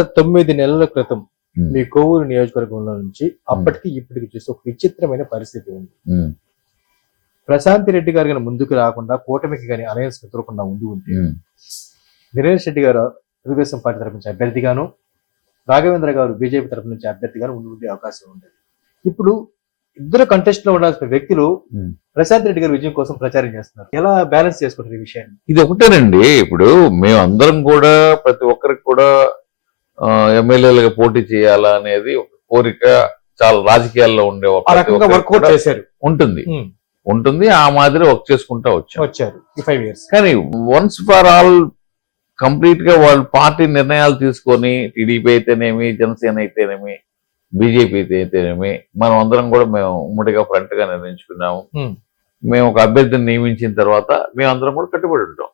Sir 9 నెలల క్రితం మీ కోవూరు నియోజకవర్గంలో నుంచి అప్పటికి ఇప్పటికి చూసి ఒక విచిత్రమైన పరిస్థితి ఉంది. ప్రశాంతి రెడ్డి గారు కానీ ముందుకు రాకుండా కూటమికి కానీ అలయన్స్ కుదరకుండా ఉంటే దినేష్ రెడ్డి గారు తెలుగుదేశం పార్టీ తరపు నుంచి అభ్యర్థిగాను, రాఘవేంద్ర గారు బీజేపీ తరపు నుంచి అభ్యర్థిగాను ఉండే అవకాశం ఉండేది. ఇప్పుడు ఇద్దరు కంటెస్ట్ లో ఉండాల్సిన వ్యక్తులు ప్రశాంత్ రెడ్డి గారి విజయం కోసం ప్రచారం చేస్తున్నారు. ఎలా బ్యాలెన్స్ చేసుకుంటారు ఈ విషయాన్ని? ఇది ఒకటేనండి. ఇప్పుడు మేమందరం కూడా ప్రతి ఒక్కరికి కూడా ఎమ్మెల్యేలుగా పోటీ చేయాలా అనేది ఒక కోరిక చాలా రాజకీయాల్లో ఉండే వర్కౌట్ చేశారు ఉంటుంది ఆ మాదిరి వర్క్ చేసుకుంటా వచ్చారు ఈ 5 years. కానీ వన్స్ ఫర్ ఆల్ కంప్లీట్ గా వాళ్ళు పార్టీ నిర్ణయాలు తీసుకొని టీడీపీ అయితేనేమి, జనసేన అయితేనేమి, బీజేపీ అయితేనేమి, మనం అందరం కూడా మేము ఉమ్మడిగా ఫ్రంట్ గా నిర్ణయించుకున్నాము. మేము ఒక అభ్యర్థిని నియమించిన తర్వాత మేమందరం కూడా కట్టుబడి ఉంటాం.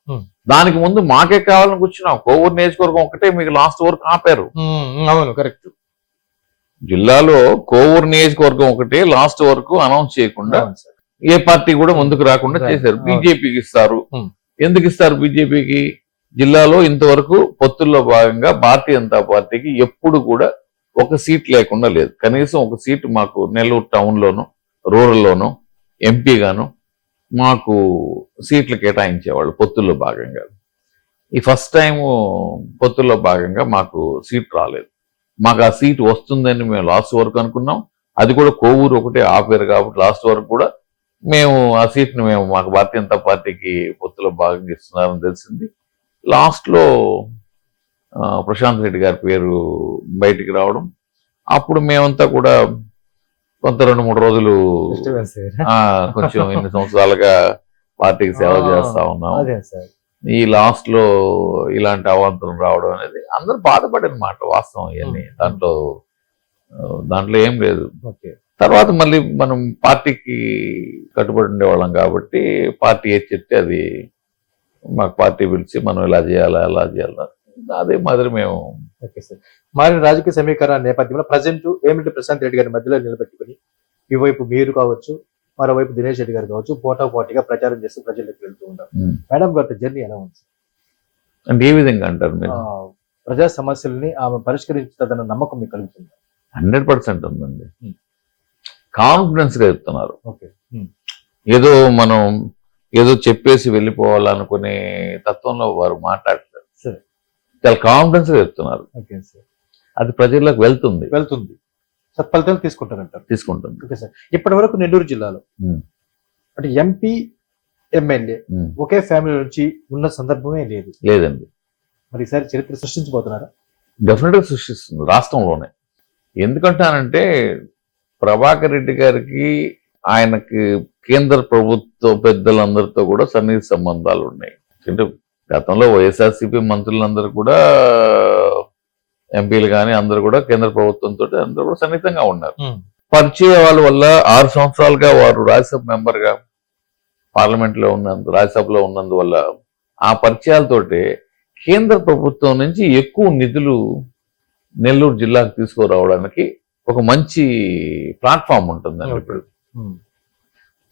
దానికి ముందు మాకే కావాలని కూర్చున్నాం. కోవూరు నియోజకవర్గం ఒకటే మీకు లాస్ట్ వరకు ఆపారు. అవును, కరెక్ట్. జిల్లాలో కోవూరు నియోజకవర్గం ఒకటే లాస్ట్ వరకు అనౌన్స్ చేయకుండా ఏ పార్టీ కూడా ముందుకు రాకుండా చేశారు. బీజేపీకి ఇస్తారు. ఎందుకు ఇస్తారు బీజేపీకి? జిల్లాలో ఇంతవరకు పొత్తుల్లో భాగంగా భారతీయ జనతా పార్టీకి ఎప్పుడు కూడా ఒక సీట్ లేకుండా లేదు. కనీసం ఒక సీట్ మాకు నెల్లూరు టౌన్ లోను, రూరల్ లోను, ఎంపీగాను మాకు సీట్లు కేటాయించేవాళ్ళు పొత్తుల్లో భాగంగా. ఈ ఫస్ట్ టైం పొత్తుల్లో భాగంగా మాకు సీట్ రాలేదు. మాకు ఆ సీట్ వస్తుందని మేము లాస్ట్ వరకు అనుకున్నాం. అది కూడా కోవూరు ఒకటే ఆపారు కాబట్టి లాస్ట్ వరకు కూడా మేము ఆ సీట్ని మాకు భారతీయ జనతా పార్టీకి పొత్తులో భాగంగా ఇస్తున్నారని తెలిసింది. లాస్ట్ లో ప్రశాంత్ రెడ్డి గారి పేరు బయటికి రావడం, అప్పుడు మేమంతా కూడా కొంత 2-3 రోజులు కొంచెం ఇన్ని సంవత్సరాలుగా పార్టీకి సేవ చేస్తా ఉన్నాం. ఈ లాస్ట్ లో ఇలాంటి అవాంతరం రావడం అనేది అందరూ బాధపడిన మాట, వాస్తవం. ఇవన్నీ దాంట్లో ఏం లేదు. తర్వాత మళ్ళీ మనం పార్టీకి కట్టుబడి ఉండేవాళ్ళం కాబట్టి పార్టీ ఏది చెప్తే అది మాకు పార్టీ పిలిచి మనం ఇలా చేయాలా అలా చేయాలా అదే మాదిరి మేము. Okay sir. మారిన రాజకీయ సమీకరణ నేపథ్యంలో ప్రజెంట్ వేమిరెడ్డి ప్రశాంత్ రెడ్డి గారి మధ్యలో నిలబెట్టుకుని ఈవైపు మీరు కావచ్చు, మరోవైపు దినేష్ రెడ్డి గారు కావచ్చు, పోటాపోటీగా ప్రచారం చేస్తూ ప్రజలకు వెళ్తూ ఉంటారు. మేడం గారి జర్నీ ఎలా ఉంది అంటే ఏ విధంగా అంటారు మీరు? ప్రజా సమస్యల్ని ఆమె పరిష్కరించుతుందన్న నమ్మకం మీకు కలుగుతుంది? 100% ఉందండి. కాన్ఫిడెన్స్ గా చెప్తున్నారు. ఓకే. ఏదో మనం ఏదో చెప్పేసి వెళ్ళిపోవాలనుకునే తత్వంలో వారు మాట్లాడతారు. చాలా కాన్ఫిడెన్స్ గా చెప్తున్నారు. అది ప్రజలకు వెళ్తుంది. ఫలితాలు తీసుకుంటారంటారు? తీసుకుంటుంది. Okay sir. ఇప్పటి వరకు నెల్లూరు జిల్లాలో అంటే ఎంపీ, ఎమ్మెల్యే ఒకే ఫ్యామిలీ నుంచి ఉన్న సందర్భమే లేదండి. మరి ఈసారి చరిత్ర సృష్టించబోతున్నారా? డెఫినెట్ గా సృష్టిస్తుంది రాష్ట్రంలోనే. ఎందుకంటానంటే ప్రభాకర్ రెడ్డి గారికి ఆయనకి కేంద్ర ప్రభుత్వ పెద్దలందరితో కూడా సన్నిహిత సంబంధాలు ఉన్నాయి. అంటే గతంలో వైఎస్ఆర్సీపీ మంత్రులందరూ కూడా, ఎంపీలు కానీ అందరూ కూడా కేంద్ర ప్రభుత్వంతో అందరూ కూడా సన్నిహితంగా ఉన్నారు. పరిచయాల వల్ల 6 సంవత్సరాలుగా వారు రాజ్యసభ మెంబర్ గా పార్లమెంట్ లో రాజ్యసభలో ఉన్నందువల్ల ఆ పరిచయాలతోటి కేంద్ర ప్రభుత్వం నుంచి ఎక్కువ నిధులు నెల్లూరు జిల్లాకు తీసుకురావడానికి ఒక మంచి ప్లాట్ఫామ్ ఉంటుందండి ఇప్పుడు.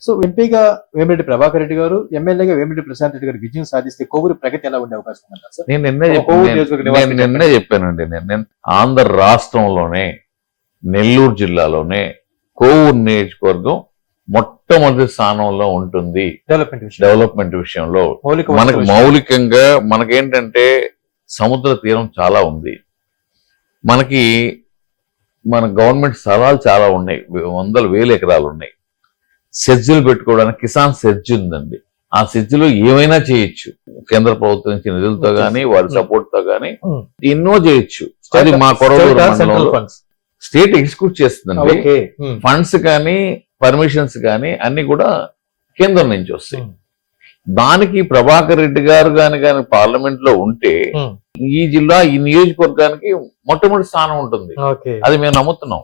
సో ఎంపీగా వేమిరెడ్డి ప్రభాకర్ రెడ్డి గారు, ఎమ్మెల్యేగా వేమిరెడ్డి ప్రశాంత్ రెడ్డి గారు విజయం సాధిస్తే కోవూరు ప్రగతి ఎలా ఉండే అవకాశం ఉందా సార్? నేను నిన్నే చెప్పానండి. నేను ఆంధ్ర రాష్ట్రంలోనే నెల్లూరు జిల్లాలోనే కోవూరు నియోజకవర్గం మొట్టమొదటి స్థానంలో ఉంటుంది డెవలప్మెంట్ విషయంలో. మనకు మౌలికంగా మనకేంటంటే సముద్ర తీరం చాలా ఉంది. మన గవర్నమెంట్ స్థలాలు చాలా ఉన్నాయి, 100,000 ఎకరాలు ఉన్నాయి. సెజ్జులు పెట్టుకోవడానికి కిసాన్ సెజ్ ఉందండి. ఆ సెజ్జులో ఏమైనా చేయొచ్చు. కేంద్ర ప్రభుత్వం నుంచి నిధులతో గానీ వారి సపోర్ట్ తో గానీ ఎన్నో చేయొచ్చు. అది మా కొరవూరు మండలంలో స్టేట్ ఎగ్జిక్యూట్ చేస్తుందండి. ఫండ్స్ కానీ పర్మిషన్స్ కానీ అన్ని కూడా కేంద్రం నుంచి వస్తాయి. దానికి ప్రభాకర్ రెడ్డి గారు కానీ పార్లమెంట్ లో ఉంటే ఈ జిల్లా, ఈ నియోజకవర్గానికి మొట్టమొదటి స్థానం ఉంటుంది. అది మేము నమ్ముతున్నాం.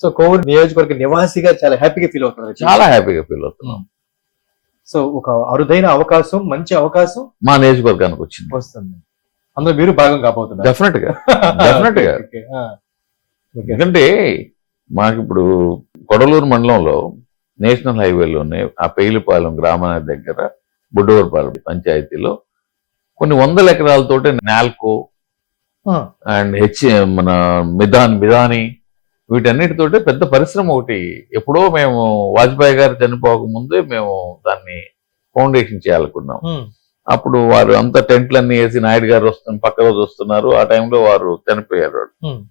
సో కోవూరు నియోజకవర్గ నివాసిగా చాలా హ్యాపీగా ఫీల్ అవుతున్నాం. సో ఒక అరుదైన అవకాశం, మంచి అవకాశం మా నియోజకవర్గానికి వస్తుంది. అందులో మీరు భాగం కాబోతున్నారు. డెఫినెట్ గా. ఎందుకంటే మాకు ఇప్పుడు కొడలూరు మండలంలో నేషనల్ హైవేలోనే ఆ పెయిలిపాలెం గ్రామానికి దగ్గర బుడ్డూరుపాలెం పంచాయతీలో కొన్ని 100 ఎకరాలతోటి నాల్కో, అండ్ మన మిదాని వీటన్నిటితోటి పెద్ద పరిశ్రమ ఒకటి ఎప్పుడో మేము వాజ్పేయి గారు చనిపోక ముందే మేము దాన్ని ఫౌండేషన్ చేయాలనుకున్నాం. అప్పుడు వారు అంతా టెంట్లన్నీ వేసి నాయుడు గారు పక్క రోజు వస్తున్నారు. ఆ టైంలో వారు చనిపోయారు.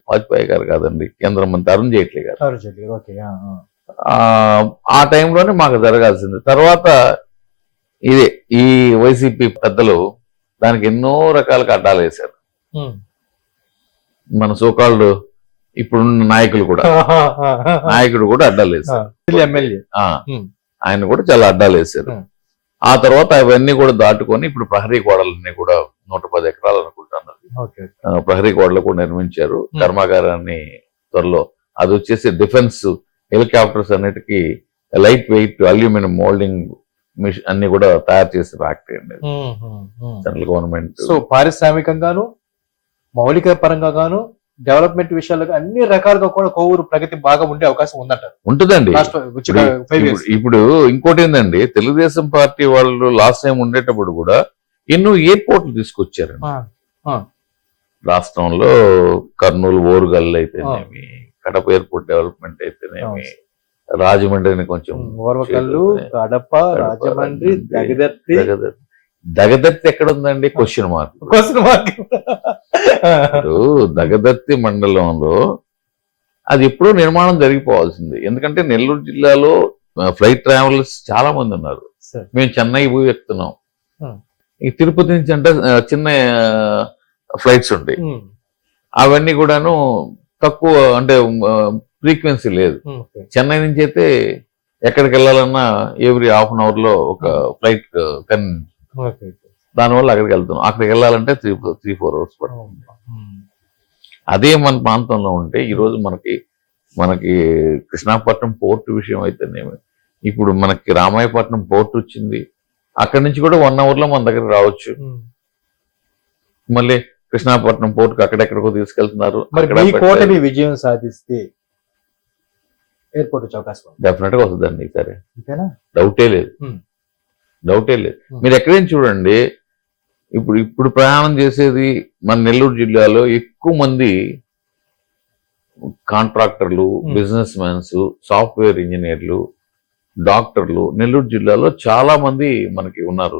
వాజ్పేయి గారు కాదండి, కేంద్ర మంత్రి అరుణ్ జైట్లీ గారు. ఆ టైంలోనే మాకు జరగాల్సింది. తర్వాత ఇదే ఈ వైసీపీ పెద్దలు దానికి ఎన్నో రకాలుగా అడ్డాలు వేశారు. మన సోకాళ్ళు ఇప్పుడున్న నాయకుడు కూడా అడ్డాలు వేశారు. ఆయన కూడా చాలా అడ్డాలు వేశారు. ఆ తర్వాత అవన్నీ కూడా దాటుకొని ఇప్పుడు ప్రహరీ గోడలన్నీ కూడా 110 ఎకరాలు అనుకుంటున్నారు. ప్రహరీ గోడలు కూడా నిర్మించారు. కర్మాగారాన్ని త్వరలో అది వచ్చేసి డిఫెన్స్ హెలికాప్టర్స్ అన్నిటికీ light weight aluminium moulding machine అన్ని కూడా తయారు చేసే ఫ్యాక్టరీ అండి సెంట్రల్ గవర్నమెంట్. సో పారిశ్రామికంగాను, మౌలిక పరంగా గాను, డెవలప్మెంట్ విషయాలుగా అన్ని రకాలుగా కూడా కోవూరు ప్రగతి బాగా ఉండే అవకాశం ఉందంటారు. ఉంటుందండి. ఇప్పుడు ఇంకోటి ఏంటండి, తెలుగుదేశం పార్టీ వాళ్ళు లాస్ట్ టైం ఉండేటప్పుడు కూడా ఎన్నో ఎయిర్పోర్ట్లు తీసుకొచ్చారు రాష్ట్రంలో. కర్నూలు ఓరుగల్లు అయితేనేమి, కడప ఎయిర్పోర్ట్ డెవలప్మెంట్ అయితేనేమి, రాజమండ్రిని కొంచెం కడప, రాజమండ్రి, దగదత్తి ఎక్కడ ఉందండి? Question mark. దగదత్తి మండలంలో అది ఎప్పుడూ నిర్మాణం జరిగిపోవాల్సింది. ఎందుకంటే నెల్లూరు జిల్లాలో ఫ్లైట్ ట్రావెలర్స్ చాలా మంది ఉన్నారు. మేము చెన్నై పోయి ఎక్కుతున్నాం. ఈ తిరుపతి నుంచి అంటే చిన్న ఫ్లైట్స్ ఉంటాయి. అవన్నీ కూడాను తక్కువ, అంటే ఫ్రీక్వెన్సీ లేదు. చెన్నై నుంచి అయితే ఎక్కడికి వెళ్ళాలన్నా ఎవ్రీ హాఫ్ అన్ అవర్ లో ఒక ఫ్లైట్ దానివల్ల అక్కడికి వెళ్తున్నాం. అక్కడికి వెళ్ళాలంటే 3-4 అవర్స్ పడుతుంది. అదే మన ప్రాంతంలో ఉంటే ఈరోజు మనకి కృష్ణాపట్నం పోర్టు విషయం అయితేనేమి, ఇప్పుడు మనకి రామాయపట్నం పోర్టు వచ్చింది. అక్కడి నుంచి కూడా 1 hour లో మన దగ్గర రావచ్చు. మళ్ళీ కృష్ణాపట్నం పోర్టుకు అక్కడెక్కడికో తీసుకెళ్తున్నారు. విజయం సాధిస్తే ఎయిర్పోర్ట్ అవకాశం డెఫినెట్ గా వస్తుందండి. సరే, డౌటే లేదు. మీరు ఎక్కడైనా చూడండి, ఇప్పుడు ప్రయాణం చేసేది మన నెల్లూరు జిల్లాలో ఎక్కువ మంది కాంట్రాక్టర్లు, బిజినెస్ మ్యాన్స్, సాఫ్ట్వేర్ ఇంజనీర్లు, డాక్టర్లు నెల్లూరు జిల్లాలో చాలా మంది మనకి ఉన్నారు.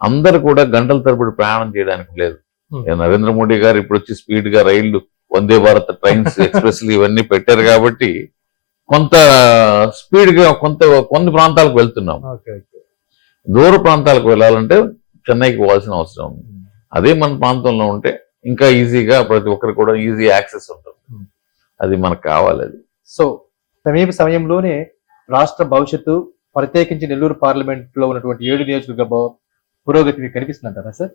అందరు కూడా గంటల తరబడి ప్రయాణం చేయడానికి లేదు. నరేంద్ర మోడీ గారు ఇప్పుడు వచ్చి స్పీడ్ గా రైళ్లు, వందే భారత్ ట్రైన్స్, ఎక్స్ప్రెస్లు ఇవన్నీ పెట్టారు కాబట్టి కొంత స్పీడ్ గా కొన్ని ప్రాంతాలకు వెళ్తున్నాం. దూర ప్రాంతాలకు వెళ్ళాలంటే చెన్నైకి పోవాల్సిన అవసరం ఉంది. అదే మన ప్రాంతంలో ఉంటే ఇంకా ఈజీగా ప్రతి ఒక్కరు కూడా ఈజీ యాక్సెస్ ఉంటుంది. అది మనకు కావాలి. అది సో సమీప సమయంలోనే రాష్ట్ర భవిష్యత్తు, ప్రత్యేకించి నెల్లూరు పార్లమెంట్ లో ఉన్నటువంటి 7 నియోజకవర్గ పురోగతి మీకు కనిపిస్తుందంటారా సార్?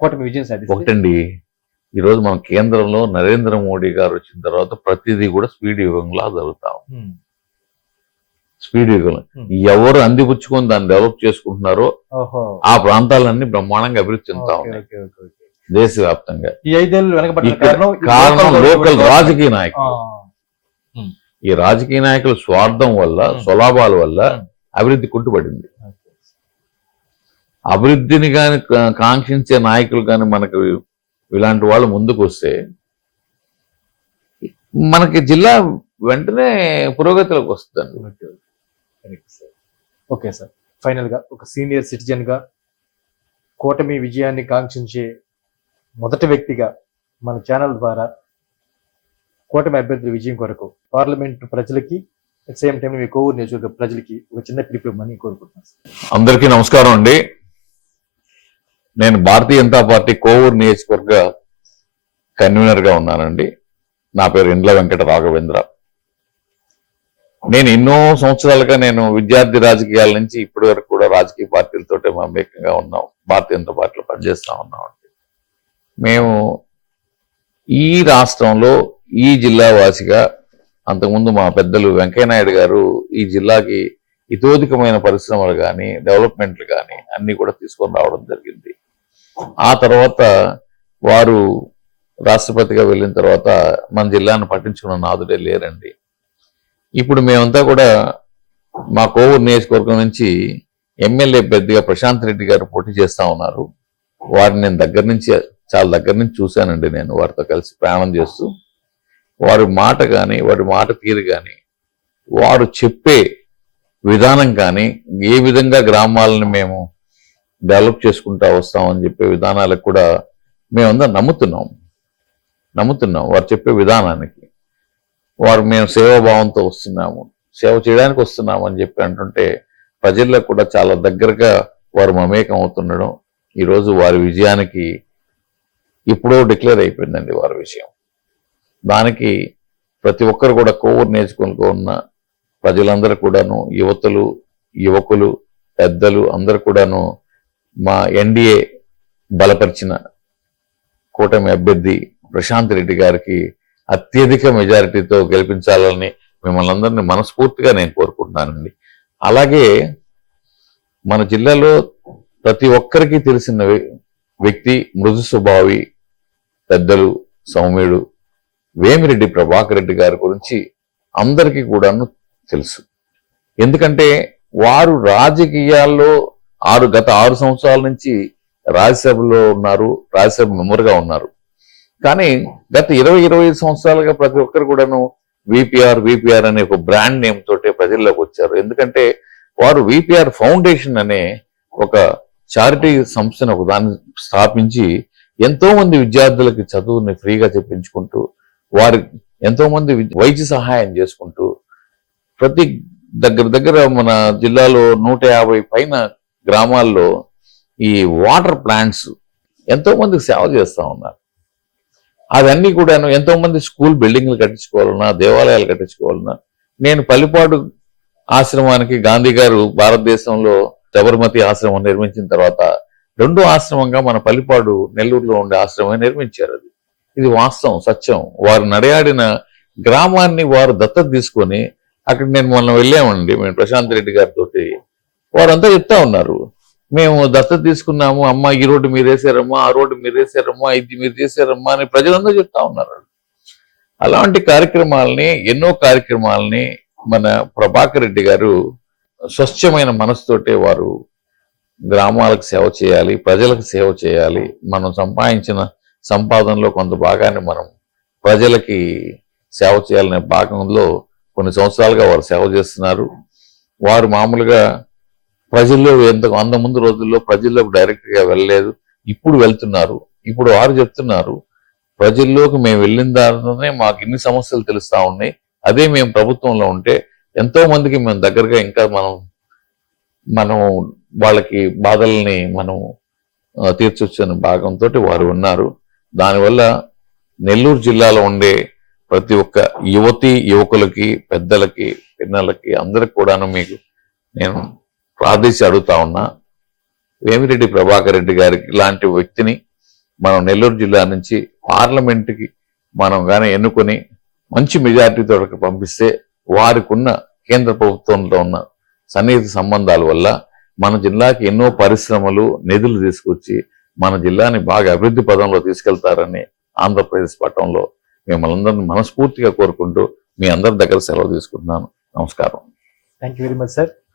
కూటమి విజయం సాధిస్తే ఒకటండి, ఈరోజు మన కేంద్రంలో నరేంద్ర మోడీ గారు వచ్చిన తర్వాత ప్రతిదీ కూడా స్పీడ్ యుగంలా జరుగుతాం. స్పీడ్ యుగం ఎవరు అందిపుచ్చుకొని దాన్ని డెవలప్ చేసుకుంటున్నారో ఆ ప్రాంతాలన్నీ బ్రహ్మాండంగా అభివృద్ధి చెందుతా ఉన్నాయి దేశవ్యాప్తంగా. కారణం లోకల్ రాజకీయ నాయకులు. ఈ రాజకీయ నాయకుల స్వార్థం వల్ల, స్వలాభాల వల్ల అభివృద్ధి కుంటుపడింది. అభివృద్ధిని కానీ కాంక్షించే నాయకులు కానీ మనకు ఇలాంటి వాళ్ళు ముందుకు వస్తే మనకి జిల్లా వెంటనే పురోగతిలోకి వస్తుందండి. ఓకే సార్, ఫైనల్ గా ఒక సీనియర్ సిటిజన్ గా, కూటమి విజయాన్ని కాంక్షించే మొదటి వ్యక్తిగా మన ఛానల్ ద్వారా కూటమి అభ్యర్థుల విజయం కొరకు పార్లమెంట్ ప్రజలకి, అట్ సేమ్ టైం మీ కోవూరు నియోజకవర్గ ప్రజలకి ఒక చిన్న పిలుపుమని కోరుకుంటున్నాను. అందరికీ నమస్కారం అండి. నేను భారతీయ జనతా పార్టీ కోవూరు నియోజకవర్గ కన్వీనర్ గా ఉన్నానండి. నా పేరు ఇండ్ల వెంకట రాఘవేంద్ర. నేను ఎన్నో సంవత్సరాలుగా నేను విద్యార్థి రాజకీయాల నుంచి ఇప్పటి వరకు కూడా రాజకీయ పార్టీలతోటే మమేకంగా ఉన్నాం. భారతీయ జనతా పార్టీలో పనిచేస్తా ఉన్నామండి. మేము ఈ రాష్ట్రంలో ఈ జిల్లా వాసిగా, అంతకుముందు మా పెద్దలు వెంకయ్యనాయుడు గారు ఈ జిల్లాకి ఇతోధికమైన పరిశ్రమలు కానీ, డెవలప్మెంట్లు కానీ అన్ని కూడా తీసుకొని రావడం జరిగింది. ఆ తర్వాత వారు రాష్ట్రపతిగా వెళ్ళిన తర్వాత మన జిల్లాను పట్టించుకున్న నాదుడే లేరండి. ఇప్పుడు మేమంతా కూడా మా కోవూరు నియోజకవర్గం నుంచి ఎమ్మెల్యే అభ్యర్థిగా ప్రశాంత్ రెడ్డి గారు పోటీ చేస్తా ఉన్నారు. వారిని నేను దగ్గర నుంచి చాలా దగ్గర నుంచి చూశానండి నేను వారితో కలిసి ప్రయాణం చేస్తూ. వారి మాట కానీ వారి మాట తీరు కానీ వారు చెప్పే విధానం కానీ ఏ విధంగా గ్రామాలను మేము డెవలప్ చేసుకుంటా వస్తామని చెప్పే విధానాలకు కూడా మేమందరం నమ్ముతున్నాం వారు చెప్పే విధానానికి. వారు మేము సేవాభావంతో వస్తున్నాము, సేవ చేయడానికి వస్తున్నాము అని చెప్పి అంటుంటే ప్రజల్లో కూడా చాలా దగ్గరగా వారు మమేకం అవుతుండడం ఈరోజు వారి విజయానికి ఇప్పుడో డిక్లేర్ అయిపోయిందండి వారి విషయం. దానికి ప్రతి ఒక్కరు కూడా కోవూరు నియోజకవర్గంలో ఉన్న ప్రజలందరూ కూడాను, యువతులు, యువకులు, పెద్దలు అందరూ కూడాను మా ఎన్డీఏ బలపరిచిన కూటమి అభ్యర్థి ప్రశాంత్ రెడ్డి గారికి అత్యధిక మెజారిటీతో గెలిపించాలని మిమ్మల్ని అందరినీ మనస్ఫూర్తిగా నేను కోరుకుంటున్నానండి. అలాగే మన జిల్లాలో ప్రతి ఒక్కరికి తెలిసిన వ్యక్తి, మృదు స్వభావి, పెద్దలు, సౌమ్యుడు వేమిరెడ్డి ప్రభాకర్ రెడ్డి గారి గురించి అందరికీ కూడాను తెలుసు. ఎందుకంటే వారు రాజకీయాల్లో గత 6 సంవత్సరాల నుంచి రాజ్యసభలో ఉన్నారు, రాజ్యసభ మెంబర్గా ఉన్నారు. కానీ గత 20-25 సంవత్సరాలుగా ప్రతి ఒక్కరు కూడాను విపిఆర్ అనే ఒక బ్రాండ్ నేమ్ తోటే ప్రజల్లోకి వచ్చారు. ఎందుకంటే వారు విపిఆర్ ఫౌండేషన్ అనే ఒక చారిటీ సంస్థను ఒక దాన్ని స్థాపించి ఎంతో మంది విద్యార్థులకి చదువుని ఫ్రీగా చెప్పించుకుంటూ, వారి ఎంతో మంది వైద్య సహాయం చేసుకుంటూ, ప్రతి దగ్గర మన జిల్లాలో 150 పైన గ్రామాల్లో ఈ వాటర్ ప్లాంట్స్ ఎంతో మందికి సేవ చేస్తూ ఉన్నారు. అవన్నీ కూడాను ఎంతో మంది స్కూల్ బిల్డింగ్లు కట్టించుకోవాలన్నా, దేవాలయాలు కట్టించుకోవాలన్నా, నేను పల్లిపాడు ఆశ్రమానికి గాంధీ గారు భారతదేశంలో శబర్మతి ఆశ్రమం నిర్మించిన తర్వాత 2వ ఆశ్రమంగా మన పల్లిపాడు నెల్లూరులో ఉండే ఆశ్రమం నిర్మించారు. ఇది వాస్తవం, సత్యం. వారు నడయాడిన గ్రామాన్ని వారు దత్తత తీసుకొని, అక్కడ నేను మొన్న వెళ్ళామండి మేము ప్రశాంత్ రెడ్డి గారితో, వారంతా చెప్తా ఉన్నారు, మేము దత్తత తీసుకున్నాము, అమ్మ ఈ రోడ్డు మీరు వేసారమ్మా, ఆ రోడ్డు మీరు వేసారమ్మా, ఇది మీరు చేశారమ్మా అని ప్రజలందరూ చెప్తా ఉన్నారు. అలాంటి కార్యక్రమాలని, ఎన్నో కార్యక్రమాలని మన ప్రభాకర్ రెడ్డి గారు స్వచ్ఛమైన మనసుతోటే వారు గ్రామాలకు సేవ చేయాలి, ప్రజలకు సేవ చేయాలి, మనం సంపాదించిన సంపాదనలో కొంత భాగాన్ని మనం ప్రజలకి సేవ చేయాలనే భాగంలో కొన్ని సంవత్సరాలుగా వారు సేవ చేస్తున్నారు. వారు మామూలుగా ప్రజల్లో అంత ముందు రోజుల్లో ప్రజల్లోకి డైరెక్ట్ గా వెళ్ళలేదు, ఇప్పుడు వెళ్తున్నారు. ఇప్పుడు వారు చెప్తున్నారు, ప్రజల్లోకి మేము వెళ్ళిన దానిలోనే మాకు ఇన్ని సమస్యలు తెలుస్తా ఉన్నాయి, అదే మేము ప్రభుత్వంలో ఉంటే ఎంతో మందికి మేము దగ్గరగా ఇంకా మనం వాళ్ళకి బాధల్ని మనం తీర్చొచ్చని భాగంతో వారు ఉన్నారు. దానివల్ల నెల్లూరు జిల్లాలో ఉండే ప్రతి ఒక్క యువకులకి, పెద్దలకి, పిల్లలకి అందరికి కూడాను మీకు నేను ప్రార్థించి అడుగుతా ఉన్నా, వేమిరెడ్డి ప్రభాకర్ రెడ్డి గారికి లాంటి వ్యక్తిని మనం నెల్లూరు జిల్లా నుంచి పార్లమెంటుకి మనం కానీ ఎన్నుకొని మంచి మెజార్టీతో పంపిస్తే వారికి ఉన్న కేంద్ర ప్రభుత్వంలో ఉన్న సన్నిహిత సంబంధాల వల్ల మన జిల్లాకి ఎన్నో పరిశ్రమలు, నిధులు తీసుకొచ్చి మన జిల్లాని బాగా అభివృద్ధి పదంలో తీసుకెళ్తారని ఆంధ్రప్రదేశ్ పట్టణంలో మిమ్మల్ని అందరినీ మనస్ఫూర్తిగా కోరుకుంటూ మీ అందరి దగ్గర సెలవు తీసుకుంటున్నాను. నమస్కారం. Thank you very much sir.